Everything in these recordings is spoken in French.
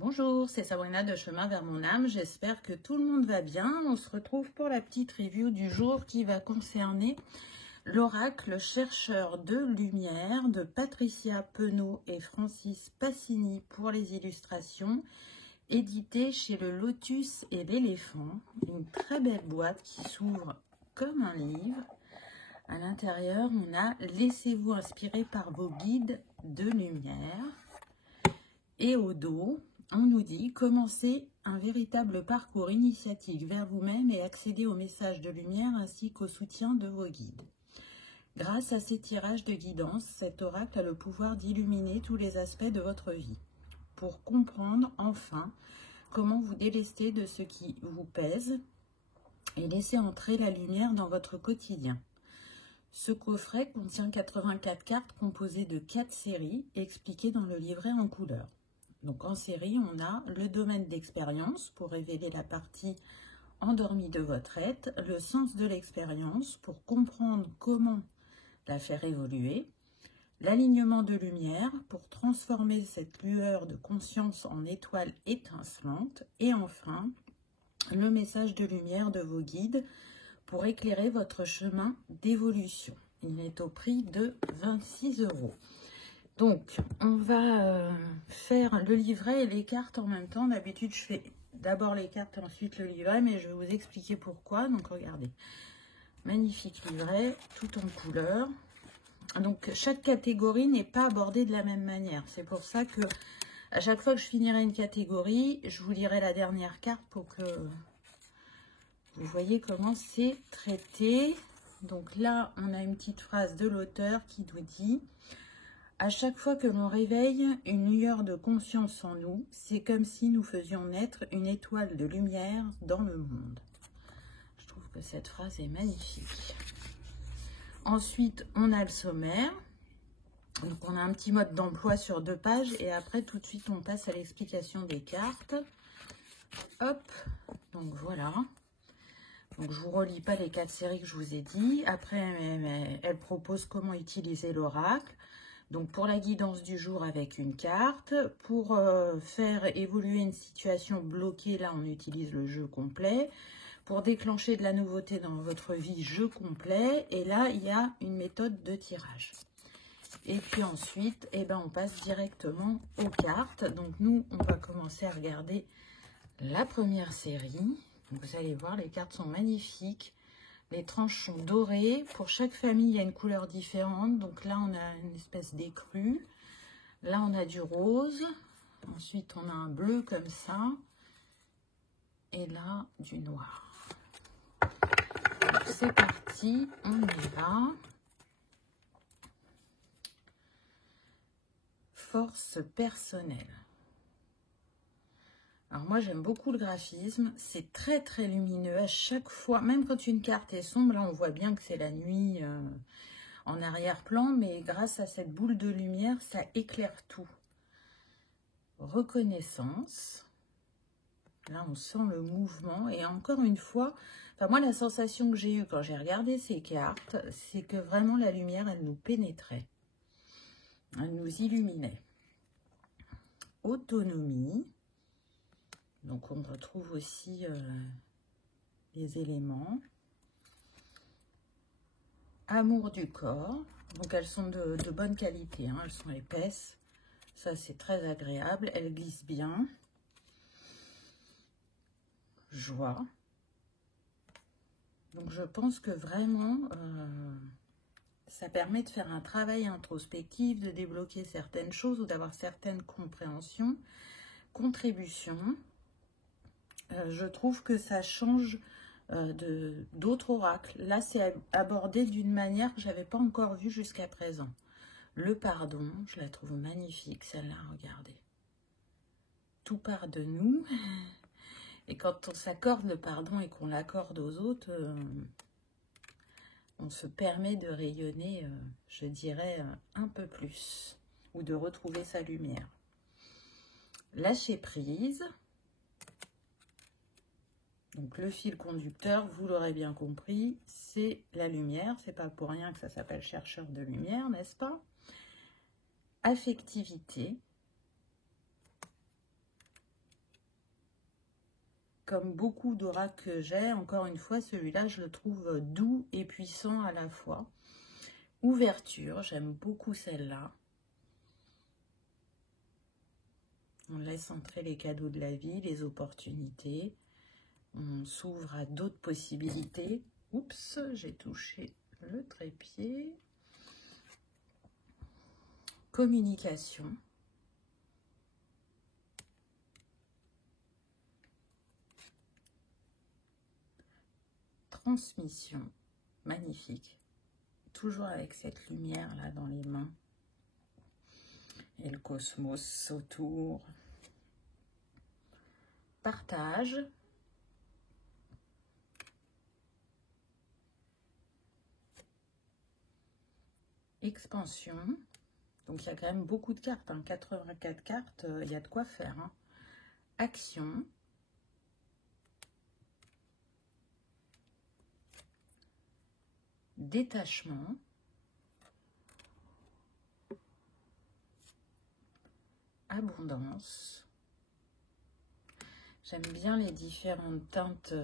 Bonjour, c'est Sabrina de Chemin vers mon âme. J'espère que tout le monde va bien. On se retrouve pour la petite review du jour qui va concerner l'oracle chercheur de lumière de Patricia Penaud et Francis Passini pour les illustrations, édité chez le Lotus et l'éléphant. Une très belle boîte qui s'ouvre comme un livre. À l'intérieur, on a « Laissez-vous inspirer par vos guides de lumière ». Et au dos, on nous dit « Commencez un véritable parcours initiatique vers vous-même et accédez au message de lumière ainsi qu'au soutien de vos guides. Grâce à ces tirages de guidance, cet oracle a le pouvoir d'illuminer tous les aspects de votre vie. Pour comprendre enfin comment vous délester de ce qui vous pèse et laisser entrer la lumière dans votre quotidien. » Ce coffret contient 84 cartes composées de 4 séries expliquées dans le livret en couleur. Donc en série, on a le domaine d'expérience pour révéler la partie endormie de votre être, le sens de l'expérience pour comprendre comment la faire évoluer, l'alignement de lumière pour transformer cette lueur de conscience en étoile étincelante et enfin le message de lumière de vos guides pour éclairer votre chemin d'évolution. Il est au prix de 26 €. Donc, on va faire le livret et les cartes en même temps. D'habitude, je fais d'abord les cartes et ensuite le livret, mais je vais vous expliquer pourquoi. Donc, regardez, magnifique livret, tout en couleur. Donc, chaque catégorie n'est pas abordée de la même manière. C'est pour ça que à chaque fois que je finirai une catégorie, je vous lirai la dernière carte pour que vous voyez comment c'est traité. Donc là, on a une petite phrase de l'auteur qui nous dit « À chaque fois que l'on réveille une lueur de conscience en nous, c'est comme si nous faisions naître une étoile de lumière dans le monde. » Je trouve que cette phrase est magnifique. Ensuite, on a le sommaire. Donc, on a un petit mode d'emploi sur 2 pages et après, tout de suite, on passe à l'explication des cartes. Hop, donc voilà. Donc, je ne vous relis pas les 4 séries que je vous ai dit. Après, elle propose comment utiliser l'oracle. Donc, pour la guidance du jour avec une carte. Pour faire évoluer une situation bloquée, là, on utilise le jeu complet. Pour déclencher de la nouveauté dans votre vie, jeu complet. Et là, il y a une méthode de tirage. Et puis ensuite, eh ben, on passe directement aux cartes. Donc, nous, on va commencer à regarder la première série. Vous allez voir, les cartes sont magnifiques. Les tranches sont dorées. Pour chaque famille, il y a une couleur différente. Donc là, on a une espèce d'écru. Là, on a du rose. Ensuite, on a un bleu comme ça. Et là, du noir. C'est parti, on y va. Force personnelle. Alors moi, j'aime beaucoup le graphisme. C'est très, très lumineux à chaque fois. Même quand une carte est sombre, là, on voit bien que c'est la nuit en arrière-plan. Mais grâce à cette boule de lumière, ça éclaire tout. Reconnaissance. Là, on sent le mouvement. Et encore une fois, enfin, moi, la sensation que j'ai eue quand j'ai regardé ces cartes, c'est que vraiment la lumière, elle nous pénétrait. Elle nous illuminait. Autonomie. Donc, on retrouve aussi les éléments. Amour du corps. Donc, elles sont de bonne qualité. Hein, elles sont épaisses. Ça, c'est très agréable. Elles glissent bien. Joie. Donc, je pense que vraiment, ça permet de faire un travail introspectif, de débloquer certaines choses ou d'avoir certaines compréhensions. Contribution. Je trouve que ça change d'autres oracles. Là, c'est abordé d'une manière que je n'avais pas encore vue jusqu'à présent. Le pardon, je la trouve magnifique, celle-là, regardez. Tout part de nous. Et quand on s'accorde le pardon et qu'on l'accorde aux autres, on se permet de rayonner, je dirais, un peu plus. Ou de retrouver sa lumière. Lâcher prise. Donc, le fil conducteur, vous l'aurez bien compris, c'est la lumière. C'est pas pour rien que ça s'appelle chercheur de lumière, n'est-ce pas? Affectivité. comme beaucoup d'oracles que j'ai, encore une fois, celui-là, je le trouve doux et puissant à la fois. Ouverture, j'aime beaucoup celle-là. On laisse entrer les cadeaux de la vie, les opportunités. On s'ouvre à d'autres possibilités. Oups, j'ai touché le trépied. Communication. Transmission. Magnifique. Toujours avec cette lumière là dans les mains. Et le cosmos autour. Partage. Expansion. Donc il y a quand même beaucoup de cartes. Hein. 84 cartes, il y a de quoi faire. Hein. Action. Détachement. Abondance. J'aime bien les différentes teintes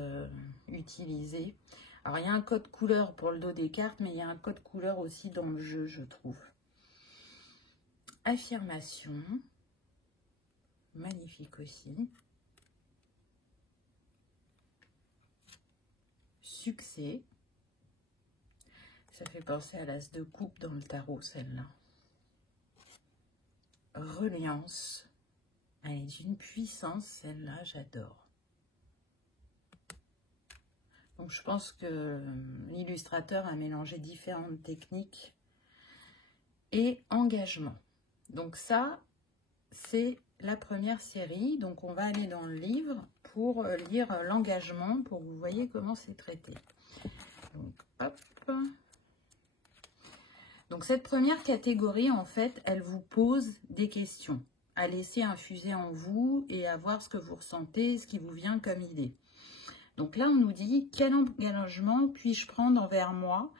utilisées. Alors, il y a un code couleur pour le dos des cartes, mais il y a un code couleur aussi dans le jeu, je trouve. Affirmation. Magnifique aussi. Succès. Ça fait penser à l'as de coupe dans le tarot, celle-là. Reliance. Elle est d'une puissance, celle-là, j'adore. Donc, je pense que l'illustrateur a mélangé différentes techniques et engagement. Donc, ça, c'est la première série. Donc, on va aller dans le livre pour lire l'engagement, pour que vous voyez comment c'est traité. Donc, hop. Donc, cette première catégorie, en fait, elle vous pose des questions à laisser infuser en vous et à voir ce que vous ressentez, ce qui vous vient comme idée. Donc là, on nous dit, quel engagement puis-je prendre envers moi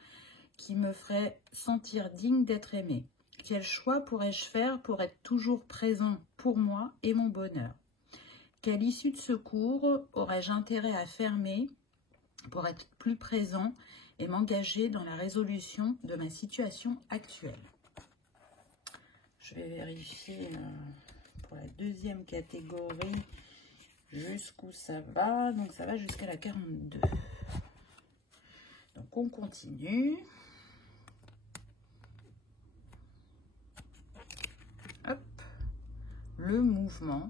qui me ferait sentir digne d'être aimé? Quel choix pourrais-je faire pour être toujours présent pour moi et mon bonheur? Quelle issue de secours aurais-je intérêt à fermer pour être plus présent et m'engager dans la résolution de ma situation actuelle? Je vais vérifier pour la deuxième catégorie jusqu'où ça va. Donc, ça va jusqu'à la 42. Donc, on continue. Hop. Le mouvement.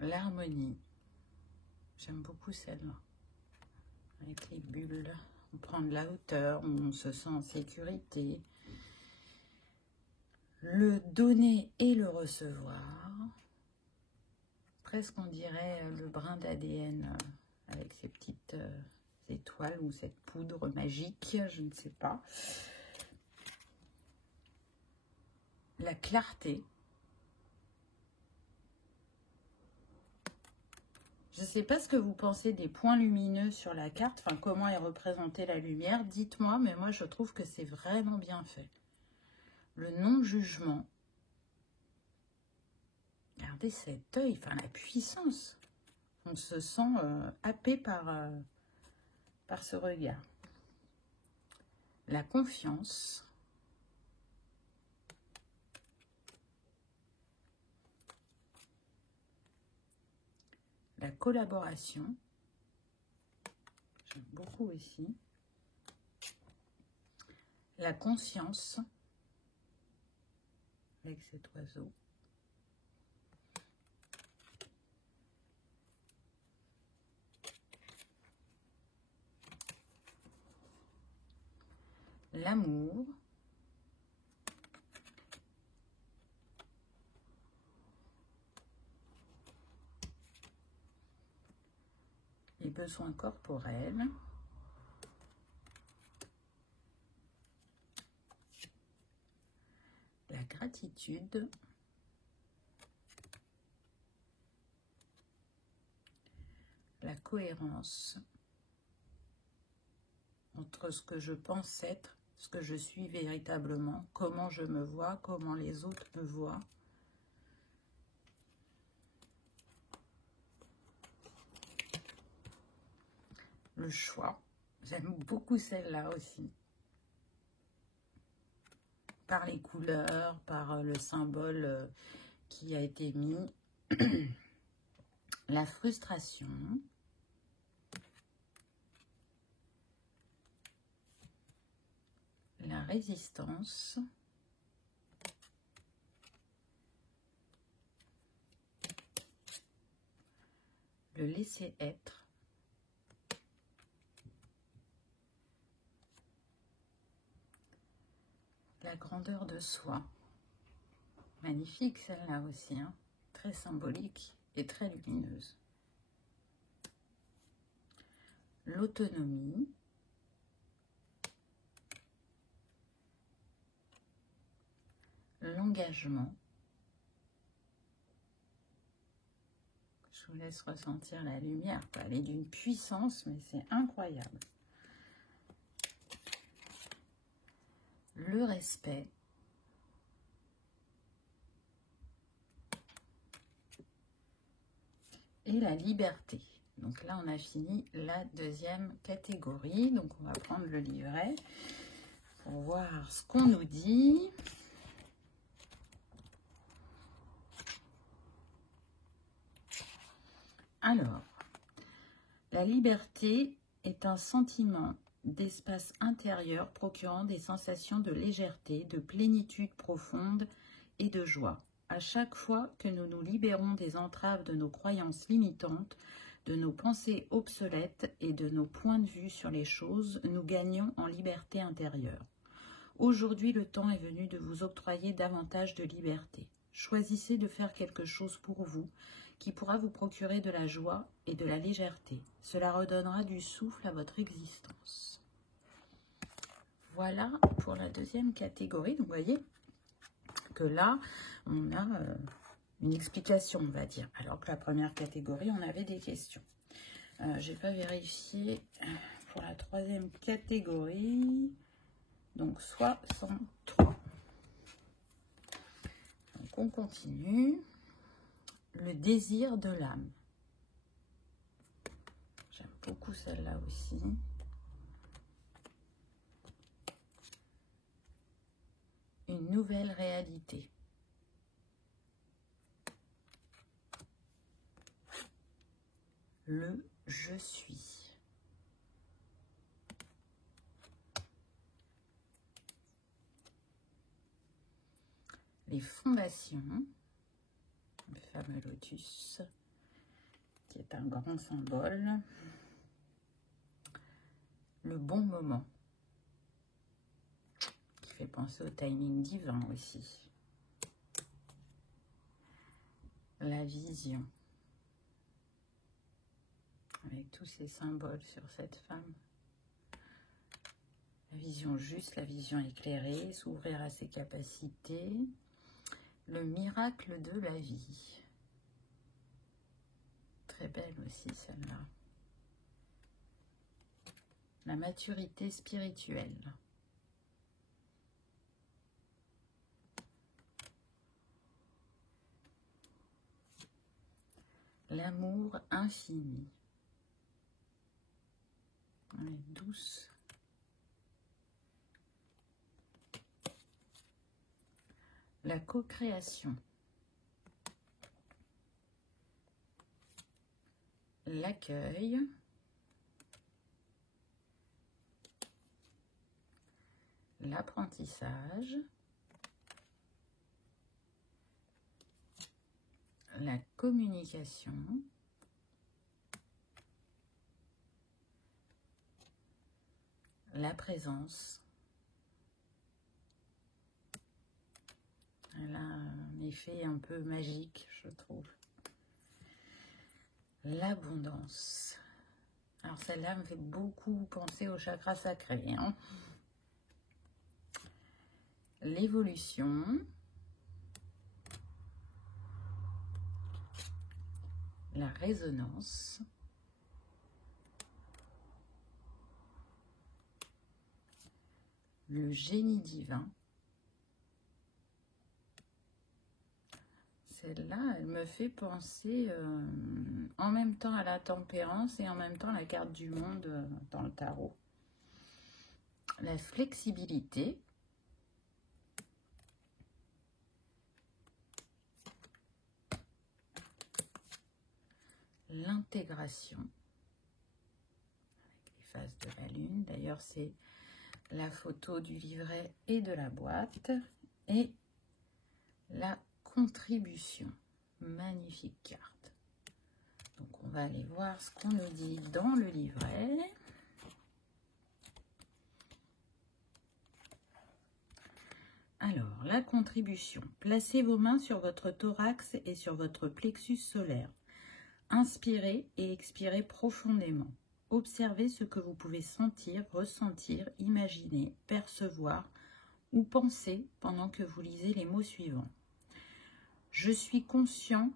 L'harmonie. J'aime beaucoup celle-là. Avec les bulles. On prend de la hauteur, on se sent en sécurité. Le donner et le recevoir. Presque on dirait le brin d'ADN avec ces petites étoiles ou cette poudre magique, je ne sais pas. La clarté. Je ne sais pas ce que vous pensez des points lumineux sur la carte, enfin comment est représentée la lumière, dites-moi, mais moi je trouve que c'est vraiment bien fait. Le non-jugement. Regardez cet œil, enfin la puissance. On se sent happé par ce regard. La confiance. La collaboration. J'aime beaucoup aussi. La conscience. Avec cet oiseau. L'amour. Les besoins corporels. La gratitude. La cohérence entre ce que je pense être ce que je suis véritablement, comment je me vois, comment les autres me voient. Le choix, j'aime beaucoup celle-là aussi. Par les couleurs, par le symbole qui a été mis. La frustration. La résistance. Le laisser être. La grandeur de soi. Magnifique celle-là aussi, hein. Très symbolique et très lumineuse. L'autonomie. L'engagement. Je vous laisse ressentir la lumière. Elle est d'une puissance, mais c'est incroyable. Le respect. Et la liberté. Donc là, on a fini la deuxième catégorie. Donc on va prendre le livret pour voir ce qu'on nous dit. Alors, la liberté est un sentiment d'espace intérieur procurant des sensations de légèreté, de plénitude profonde et de joie. À chaque fois que nous nous libérons des entraves de nos croyances limitantes, de nos pensées obsolètes et de nos points de vue sur les choses, nous gagnons en liberté intérieure. Aujourd'hui, le temps est venu de vous octroyer davantage de liberté. Choisissez de faire quelque chose pour vous qui pourra vous procurer de la joie et de la légèreté. Cela redonnera du souffle à votre existence. Voilà pour la deuxième catégorie. Donc, vous voyez que là, on a une explication, on va dire. Alors que la première catégorie, on avait des questions. Je n'ai pas vérifié pour la troisième catégorie. Donc, 63. Donc, on continue. Le désir de l'âme. J'aime beaucoup celle-là aussi. Une nouvelle réalité. Le je suis. Les fondations. Le fameux lotus, qui est un grand symbole. Le bon moment, qui fait penser au timing divin aussi. La vision, avec tous ces symboles sur cette femme. La vision juste, la vision éclairée, s'ouvrir à ses capacités. Le miracle de la vie. Très belle aussi celle-là. La maturité spirituelle. L'amour infini. Elle est douce. La co-création. L'accueil. L'apprentissage. La communication. La présence. Elle a un effet un peu magique, je trouve. L'abondance. Alors celle-là me fait beaucoup penser au chakra sacré. Hein. L'évolution. La résonance. le génie divin. Celle-là, elle me fait penser en même temps à la tempérance et en même temps à la carte du monde dans le tarot. La flexibilité. L'intégration. Avec les phases de la lune. D'ailleurs, c'est la photo du livret et de la boîte. Et la contribution. Magnifique carte. Donc, on va aller voir ce qu'on nous dit dans le livret. Alors, la contribution. Placez vos mains sur votre thorax et sur votre plexus solaire. Inspirez et expirez profondément. Observez ce que vous pouvez sentir, ressentir, imaginer, percevoir ou penser pendant que vous lisez les mots suivants. Je suis conscient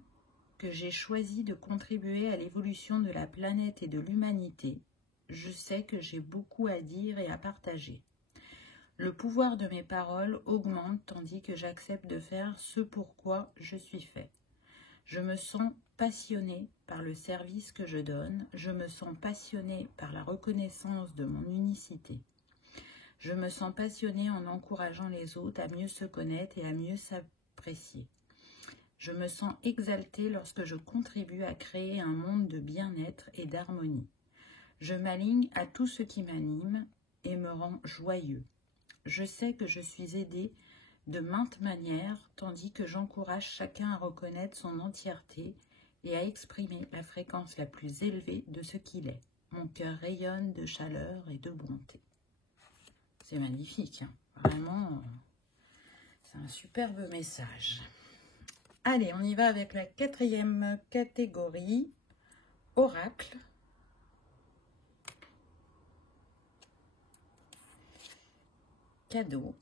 que j'ai choisi de contribuer à l'évolution de la planète et de l'humanité. Je sais que j'ai beaucoup à dire et à partager. Le pouvoir de mes paroles augmente tandis que j'accepte de faire ce pourquoi je suis fait. Je me sens passionné par le service que je donne. Je me sens passionné par la reconnaissance de mon unicité. Je me sens passionné en encourageant les autres à mieux se connaître et à mieux s'apprécier. Je me sens exalté lorsque je contribue à créer un monde de bien-être et d'harmonie. Je m'aligne à tout ce qui m'anime et me rend joyeux. Je sais que je suis aidé de maintes manières, tandis que j'encourage chacun à reconnaître son entièreté et à exprimer la fréquence la plus élevée de ce qu'il est. Mon cœur rayonne de chaleur et de bonté. C'est magnifique, hein. Vraiment, c'est un superbe message. Allez, on y va avec la 4e catégorie, oracle. Cadeau.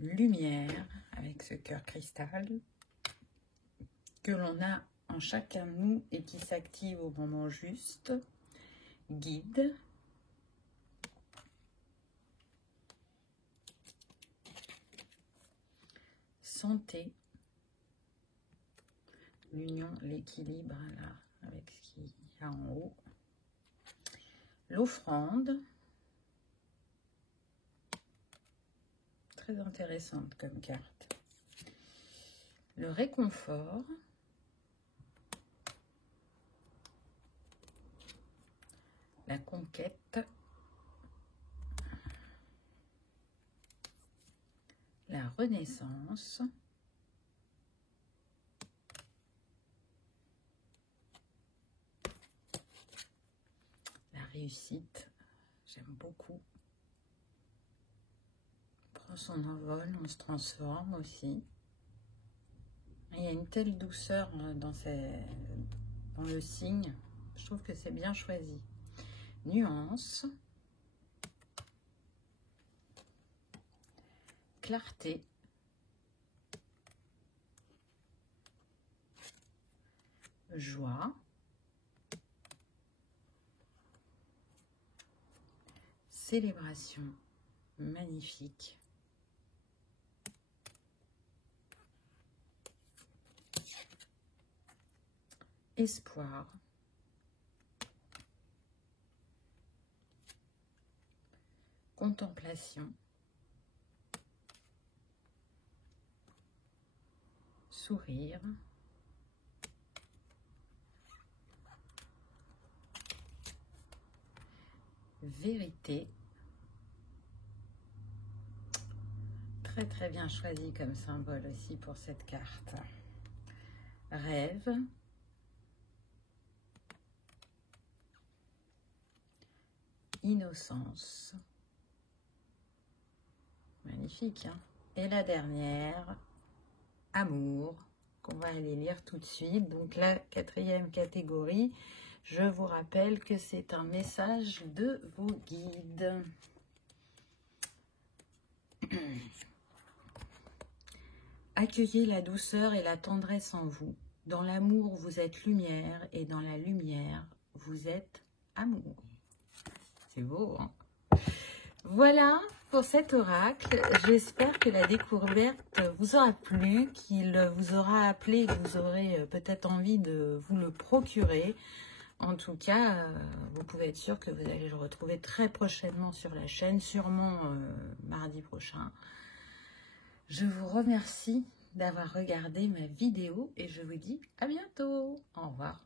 Lumière, avec ce cœur cristal que l'on a en chacun de nous et qui s'active au moment juste. Guide. Santé. L'union, l'équilibre là, avec ce qu'il y a en haut. L'offrande. Très intéressante comme carte. Le réconfort. La conquête. La renaissance. La réussite. J'aime beaucoup. Prend son envol, on se transforme aussi. Et il y a une telle douceur dans le signe. Je trouve que c'est bien choisi. Nuance. Clarté. Joie. Célébration. Magnifique. Espoir. Contemplation. Sourire. Vérité. Très très bien choisi comme symbole aussi pour cette carte. Rêve. Innocence. Magnifique, hein? Et la dernière, amour, qu'on va aller lire tout de suite. Donc la 4e catégorie, je vous rappelle que c'est un message de vos guides. Accueillez la douceur et la tendresse en vous. Dans l'amour, vous êtes lumière, et dans la lumière, vous êtes amour. C'est beau, hein? Voilà pour cet oracle. J'espère que la découverte vous aura plu, qu'il vous aura appelé, que vous aurez peut-être envie de vous le procurer. En tout cas, vous pouvez être sûr que vous allez le retrouver très prochainement sur la chaîne, sûrement mardi prochain. Je vous remercie d'avoir regardé ma vidéo et je vous dis à bientôt. Au revoir.